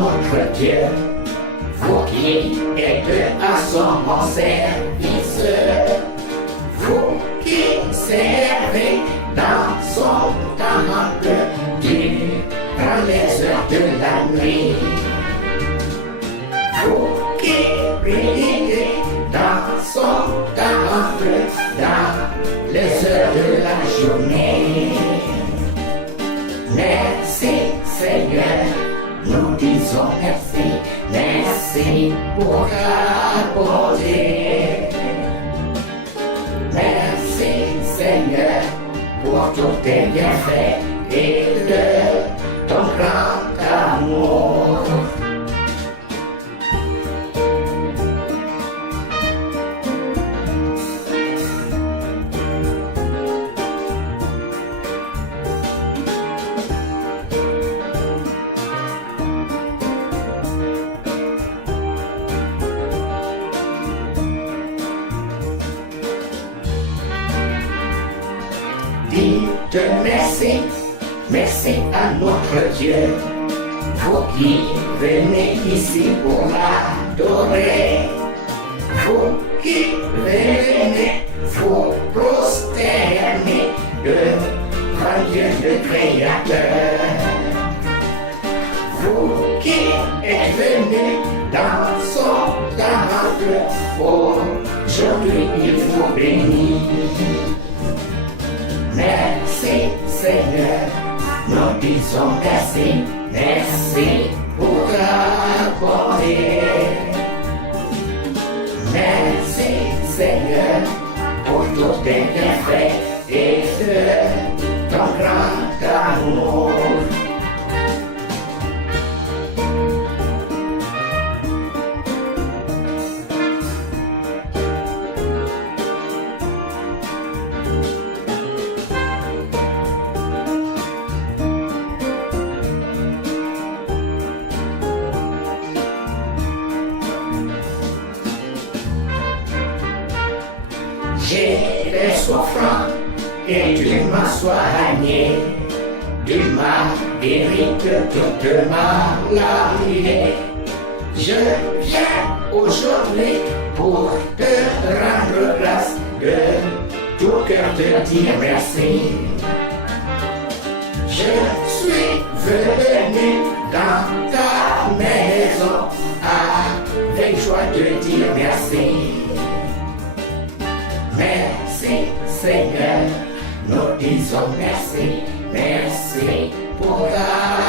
notre Dieu, vous qui êtes à son service, vous qui servez dans son temple durant les heures de la nuit, vous qui priez dans son temple dans les heures de la journée. Merci Seigneur, nous disons merci, merci pour ta bonté. Merci Seigneur pour tous tes bienfaits et de ton grand amour. Dites merci, merci à notre Dieu, vous qui venez ici pour l'adorer, vous qui venez vous prosterner devant Dieu le Créateur, vous qui êtes venus dans son temple, aujourd'hui il vous bénit. Merci Seigneur, nous disons merci, merci pour ta bonté. Merci Seigneur pour tous tes bienfaits et de ton grand amour. J'étais souffrant et tu m'as soigné, tu m'as guéri de toute maladie. Je viens aujourd'hui pour te rendre grâce, de tout cœur te dire merci. Je suis venu dans ta maison avec joie de dire merci. Merci Seigneur, nous disons merci, merci pour ta